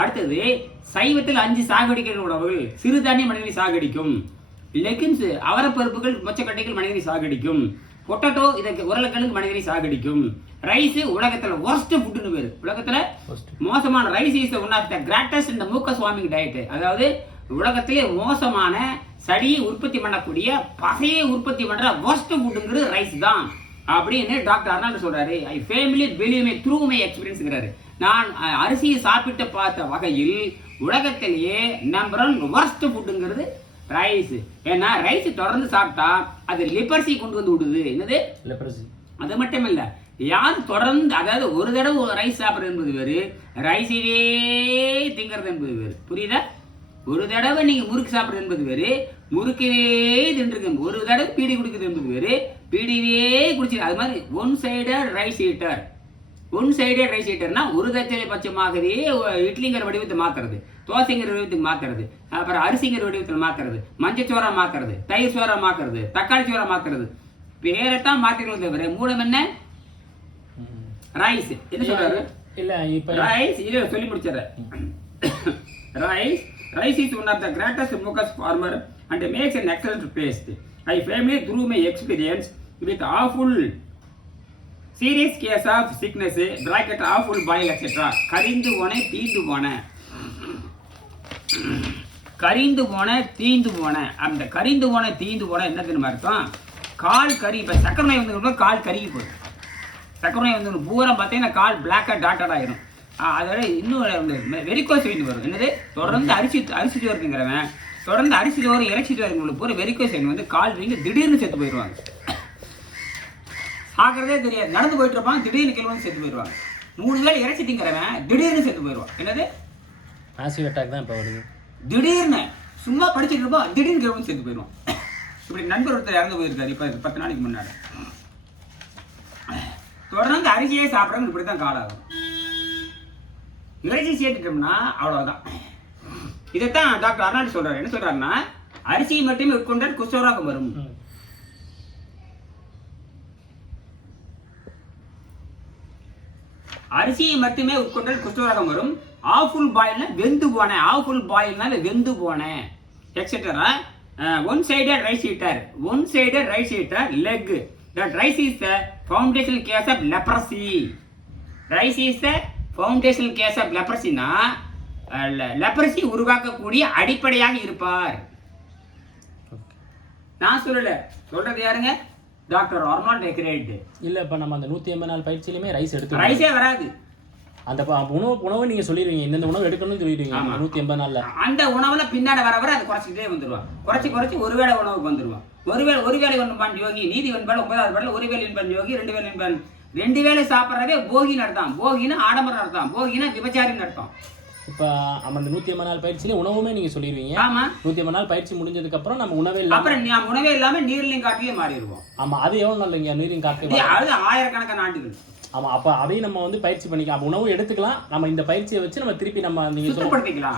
அடுத்தது சைவத்தில் 5 சாகடிக்கிற உணவுகள். சிறுதானிய மனிதனை சாகடிக்கும். லெகின்ஸ் அவரப்பருப்புகள் மொச்சக்கட்டைகள் மனிதனை சாகடிக்கும். பொட்டேட்டோ இதற்கு உருளைக்கிழங்கு மனிதனை சாகடிக்கும். ரைஸ் உலகத்துல worst ஃபுட்னு பேரு. உலகத்துல மோசமான rice is one of the greatest இந்த மூக்கசுவாமிங் டயட். அதாவது உலகத்திலே மோசமான சளியை உற்பத்தி பண்ணக்கூடிய பசையை உற்பத்தி பண்ற worst ஃபுட்ங்கிறது ரைஸ் தான் அப்படின்னு டாக்டர் அர்னால்டு சொல்றாரு. I firmly believe me through my எக்ஸ்பீரியன்ஸ்ங்கிறாரு. நான் அரிசியை சாப்பிட்டு பார்த்த வகையில் உலகத்திலேயே நம்பர் 1 worst ஃபுட்ங்கிறது ரைஸ். ஏன்னா ரைஸ் தொடர்ந்து சாப்பிட்டா அது லிப்பர்சி கொண்டு வந்து விடுது. என்னது லிப்பர்சி? அது மட்டும் இல்ல, யார் தொடர்ந்து அதாவது ஒரு தடவை ரைஸ் சாப்பிட்றது என்பது வேறு, ரைஸையே திங்கிறது என்பது வேறு. புரியுதா? ஒரு தடவை நீங்க முறுக்கு சாப்பிட்றது என்பது வேறு, முறுக்கவே தின்றுருக்கு. ஒரு தடவை பீடி குடிக்கிறது என்பது வேறு, பீடியே குடிச்சு. அது மாதிரி one sided rice eater. One sided rice ஈட்டர்னா ஒரு தச்சலை பட்சமாகவே இட்லிங்கிற வடிவத்தை மாத்துறது, தோசைங்கிற வடிவத்துக்கு மாத்துறது, அப்புறம் அரிசிங்கிற வடிவத்தில் மாத்துறது, மஞ்சச்சோரா மாத்துறது, தயிர் சோரா மாத்துறது, தக்காளி சோரா மாத்துறது, பேரைத்தான் மாத்திக்கிறது தவிர மூலம் என்ன? ரைஸ். என்ன சொல்றாரு? இல்ல இப்ப ரைஸ் இத சொல்லி முடிச்சறேன். Rice is one of the greatest mucus former and makes an excellent paste. I firmly through my experience with awful serious case of sickness, bracket awful boil etc. கரிந்து போன தீந்து போன அந்த கரிந்து போன தீந்து போன என்னதுன்னு அர்த்தம்? கால் கறி. இப்ப சக்கரை நோய் வந்து கால் கருகி போகுது. சக்கரை நோய் வந்து பூரா பார்த்தீங்கன்னா கால் பிளாக்கா டாட்டட் ஆயிரும். அதோட இன்னும் வெரிகோஸ் வெயின் வரும். என்னது? தொடர்ந்து அரிசி சோறுங்கிறவன் தொடர்ந்து அரிசி சோறு இறைச்சி சோறு பூரா வெரிகோஸ் வெயின் வந்து கால் வீங்க திடீர்னு செத்து போயிடுவாங்க. சாகிறதே தெரியாது. நடந்து போயிட்டு இருப்பாங்க, திடீர்னு கிளம்பி செத்து போயிடுவாங்க. 3 வேளை இறைச்சி திங்கிறவன் திடீர்னு செத்து போயிடுவான். என்னது? ஆசிட் அட்டாக் தான் இப்போ வருது. திடீர்னு சும்மா படிச்சுட்டு இருப்போம், திடீர்னு கிளம்பி செத்து போயிடுவான். இப்படி நண்பர் ஒருத்தர் இறந்து போயிருக்காரு இப்போ 10 நாளைக்கு முன்னாடி. தொடர்ந்து அரிசியே சாப்பிட்றவங்க இப்படி தான் காலாகும். இறைச்சி சேர்த்துட்டோம்னா அவ்வளவுதான். இதைத்தான் டாக்டர் அர்னால்டு சொல்றாரு. என்ன சொல்றாருன்னா, அரிசியை மட்டுமே உட்கொண்டால் குஷ்டரோகம் வரும். அரிசியை மட்டுமே உட்கொண்டால் குஷ்டரோகம் வரும். ஆஃபுல் பாயில்னா வெந்து போன, ஆஃபுல் பாயில்னால வெந்து போன etcetera. One sided rice eater leg. That rice is the foundational case of leprosy. Rice is the foundational case of leprosy. Leprosy உருவாக்கக்கூடிய அடிப்படையாக இருப்பார். நான் சொல்லல, சொல்றது யாருங்க? Doctor Arnold Ehret. இல்ல இப்ப நம்ம அந்த 180 நாள் பயிற்சியிலுமே ரைஸே வராது. அந்த உணவு நீங்க சொல்லிடுவீங்க, இந்த உணவு எடுக்கணும்னு சொல்லிடுவீங்க 180 நாள்ல. அந்த உணவுல பின்னாடி வர அது குறைச்சிக்கிட்டே வந்துருவான். குறைச்சி ஒருவேளை உணவுக்கு வந்துருவான். ஒருவேளை ஒன்பான் யோகி, நீதி ஒன்பாடு 9வது பாடல ஒருவேளை ஒன்பான் யோகி, 2 வேளை ஒன்பான். 2 வேளை சாப்பிட்றதே போகின்னு அர்த்தம். போகினா ஆடம்பரம் அர்த்தம், போகினா விபச்சாரின்னு அர்த்தம். இப்போ அந்த 180 நாள் பயிற்சியில உணவுமே நீங்க சொல்லிடுவீங்க. ஆமா, 180 நாள் பயிற்சி முடிஞ்சதுக்கு அப்புறம் நம்ம உணவே இல்லாம நீர்லிங் காட்டிலே மாறிடுவோம். ஆமா, அது எவ்வளவு நாள் இல்லைங்க நீர்லிங் காட்டிலே? அது ஆயிரக்கணக்கான ஆண்டுகள். ஆமா, அப்ப அதையும் நம்ம வந்து பயிற்சி பண்ணிக்கலாம். உணவு எடுத்துக்கலாம், நம்ம இந்த பயிற்சியை வச்சு நம்ம திருப்பி நம்ம நீங்க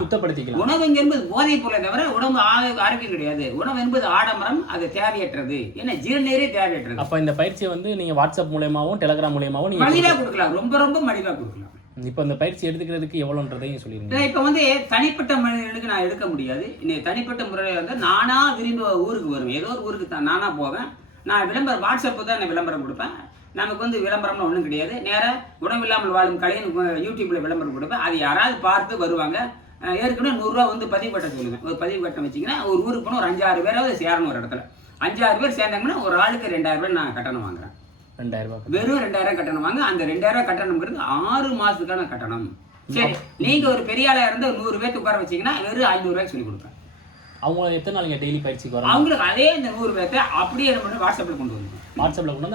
சுத்தப்படுத்திக்கலாம். உணவு என்பது போதைப் பொருளை தவிர உணவு ஆரோக்கியம் கிடையாது. உணவு என்பது ஆடம்பரம், அது தேவையற்றது. ஏன்னா ஜீரணீரே தேவையற்றது. அப்ப இந்த பயிற்சியை வந்து நீங்க வாட்ஸ்அப் மூலமாவும் டெலிகிராம் மூலமாவும் நீங்க மலிவா கொடுக்கலாம், ரொம்ப மலிவா கொடுக்கலாம். இப்போ இந்த பயிற்சி எடுத்துக்கிறதுக்கு எவ்வளோன்றதையும் சொல்லிடுங்க. இப்போ வந்து தனிப்பட்ட மனிதனுக்கு நான் எடுக்க முடியாது. தனிப்பட்ட முறையில் வந்து நானா விரும்பி ஊருக்கு வருவேன். ஏதோ ஒரு ஊருக்கு தான் நானா போவேன். நான் விளம்பரம் வாட்ஸ்அப்பு தான் நான் விளம்பரம் கொடுப்பேன். நமக்கு வந்து விளம்பரம்னு ஒன்றும் கிடையாது. நேராக உணவில்லாமல் வாழும் கலைன்னு யூடியூப்ல விளம்பரம் கொடுப்பேன். அது யாராவது பார்த்து வருவாங்க. ஏற்கனவே 100 ரூபா வந்து பதிவு கட்ட சொல்லுவேன். ஒரு பதிவு கட்டம் வச்சிங்கன்னா ஒரு ஊருக்கு போனால் ஒரு 5-6 பேராவது சேரணும். ஒரு இடத்துல 5-6 பேர் சேர்ந்தாங்கன்னா ஒரு ஆளுக்கு 2000 ரூபாய் நான் கட்டணம் வாங்குறேன். 2000 ரூபாய், வெறும் 2000 கட்டணம் வாங்க. அந்த 2000 ரூபாய் கட்டணம்ங்கிறது 6 மாசத்துக்கான கட்டணம். சரி, நீங்க ஒரு பெரிய ஆளா இருந்தா 100 பேருக்கு உட்கார வச்சீங்கன்னா வெறும் 500 ரூபாய்க்கு சொல்லி கொடுப்பேன். அவங்க எத்தனை நாளைக்கு டெய்லி பயிற்சிக்கு வரும்? அவங்களுக்கு அதே இந்த 100 பேர்த்தை அப்படியே நம்ம வாட்ஸ்அப்ல கொண்டு வந்து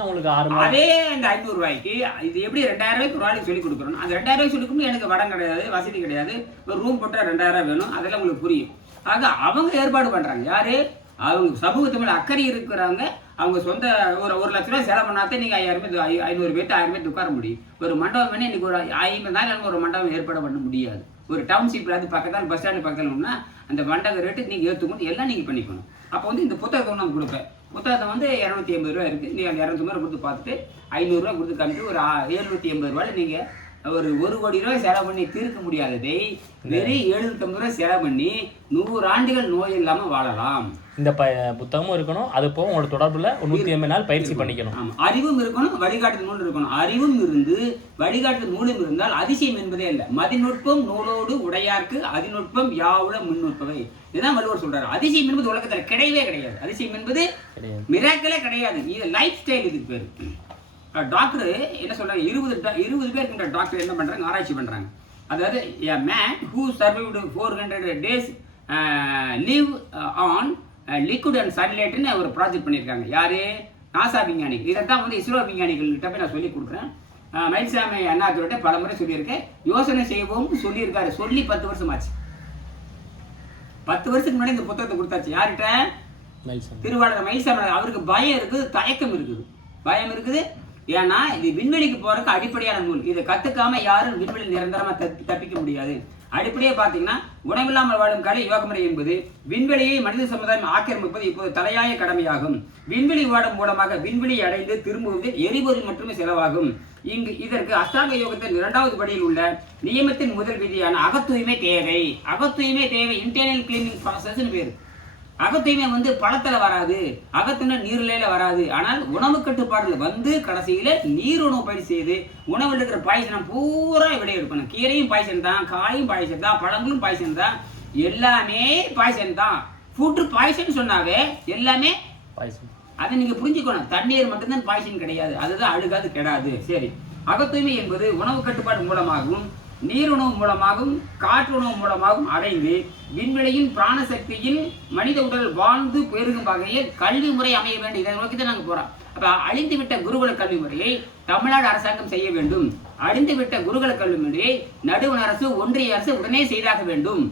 அவங்களுக்கு 6 மாதம் அதே இந்த 500 ரூபாய்க்கு இது எப்படி 2000 ரூபாய்க்கு ஒரு ஆளுக்கு சொல்லி கொடுக்குறோம். அந்த 2000 ரூபாய்க்கு சொல்லி கொடுக்கணும். எனக்கு வடம் கிடையாது, வசதி கிடையாது. ஒரு ரூம் போட்டா 2000 ரூபாய் வேணும். அதெல்லாம் உங்களுக்கு புரியும். ஆக அவங்க ஏற்பாடு பண்றாங்க. யாரு? அவங்க சமூகத்து மேல அக்கறை இருக்கிறாங்க. அவங்க சொந்த ஒரு 1 லட்ச ரூபாய் செலவு பண்ணாதே நீங்க 500 பேர்த்து 1000 பேர்த்து உட்கார முடியும். ஒரு மண்டபம் வேணா இன்னைக்கு ஒரு 50 நாள் ஒரு மண்டபம் ஏற்பாடு பண்ண முடியாது. ஒரு டவுன்ஷிப்ல அது பக்கத்தால் பஸ் ஸ்டாண்டு பக்கத்துலன்னா அந்த மண்டப ரேட்டு நீங்க ஏற்றுக்கணும், எல்லாம் நீங்க பண்ணிக்கணும். அப்போ வந்து இந்த புத்தகத்தை நான் கொடுப்பேன். புத்தகத்தை வந்து 280 ரூபா இருக்கு. நீங்க 200 ரூபாய் கொடுத்து பார்த்துட்டு 500 ரூபாய் கொடுத்து காமிட்டு ஒரு 780 ரூபாய் நீங்க ஒரு 1 கோடி ரூபாய் செலவு பண்ணி தீர்க்க முடியாததை வெறும் 750 ரூபாய் செலவு பண்ணி 100 ஆண்டுகள் நோய் இல்லாம வாழலாம். இந்த புத்தகமும் இருக்கணும், அது போக உங்களோட தொடர்புல 180 நாள் பயிற்சி பண்ணிக்கணும். அறிவும் இருக்கணும், வழிகாட்டு நூல் இருக்கணும். அறிவும் இருந்து வழிகாட்டு நூலும் இருந்தால் அதிசயம் என்பதே இல்லை. மதிநுட்பம் நூலோடு உடையார்க்கு அதிநுட்பம் யாவுல முன்னுட்பவை. இதுதான் வள்ளுவர் சொல்றாரு. அதிசயம் என்பது உலகத்துல கிடையவே கிடையாது. அதிசயம் என்பது மிராக்கிளே கிடையாது. இது லைஃப் ஸ்டைல். இதுக்கு பேரு. டாக்டர் என்ன சொல்றாங்க, 20 பேர் இருக்கின்ற டாக்டர் என்ன பண்றாங்க, ஆராய்ச்சி பண்றாங்க. அதாவது a man who survived 400 days live on liquid and sunlight ன்னு ஒரு ப்ராஜெக்ட் பண்ணியிருக்காங்க. யாரு? நாசா விஞ்ஞானிகள். இதைத்தான் வந்து இஸ்ரோ விஞ்ஞானிகள்கிட்ட போய் நான் சொல்லி கொடுக்குறேன். மயில்சாமி அண்ணாதுரைட்ட பல முறை சொல்லியிருக்கேன். யோசனை செய்வோம் சொல்லியிருக்காரு. சொல்லி 10 வருஷம் ஆச்சு. 10 வருஷத்துக்கு முன்னாடி இந்த புத்தகத்தை கொடுத்தாச்சு. யார்கிட்ட? திருவாளர் மயில்சாமி. அவருக்கு பயம் இருக்குது, தயக்கம் இருக்குது. பயம் இருக்குது. ஏன்னா இது விண்வெளிக்கு போறதுக்கு அடிப்படையான நூல். இதை கத்துக்காம யாரும் விண்வெளி நிரந்தரமா தப்பிக்க முடியாது. அடிப்படையே பார்த்தீங்கன்னா உணவில்லாமல் வாழும் கலை யோகமுறை என்பது விண்வெளியை மனித சமுதாயம் ஆக்கிரமிப்பது இப்போது தலையாய கடமையாகும். விண்வெளி வாடும் மூலமாக விண்வெளி அடைந்து திரும்புவதில் எரிபொருள் மட்டுமே செலவாகும். இதற்கு அஷ்டாங்க யோகத்தின் 2வது படியில் உள்ள நியமத்தின் முதல் விதியான அகத்தூய்மை தேவை. அகத்தூய்மை தேவை. இன்டர்னல் கிளீனிங் ப்ராசஸ்ன்னு பேரு. அகத்தூய்மை வந்து பழத்துல வராது, அகத்துணை நீர்நிலையில வராது. ஆனால் உணவு கட்டுப்பாடுல வந்து கடைசியில நீர் உணவு பயிர் செய்து உணவில் இருக்கிற பாய்சனம் பூரா விடைய எடுக்கணும். கீரையும் பாய்சன் தான், காயும் பாய்சன் தான், பழங்களும் பாய்சன் தான், எல்லாமே பாய்சன் தான். ஃபுட் பாய்சன் சொன்னாவே எல்லாமே பாய்சன். அதை நீங்க புரிஞ்சுக்கணும். தண்ணீர் மட்டும்தான் பாய்சன் கிடையாது. அதுதான் அழுகாது, கெடாது. சரி, அகத்தூய்மை என்பது உணவு கட்டுப்பாடு மூலமாகவும் நீருணவு மூலமாகவும் காற்றுணவு மூலமாகவும் அடைந்து விண்வெளியின் பிராணசக்தியில் மனித உடல் வாழ்ந்து பெருகும் வகையில் கல்வி முறை அமைய வேண்டும். இதை நோக்கி தான் நாங்கள் போறோம். அப்ப அழிந்துவிட்ட குருகுல கல்வி முறையை தமிழ்நாடு அரசாங்கம் செய்ய வேண்டும். அழிந்துவிட்ட குருகுல கல்வி முறையை நடுவண் அரசு, ஒன்றிய அரசு உடனே செய்தாக வேண்டும்.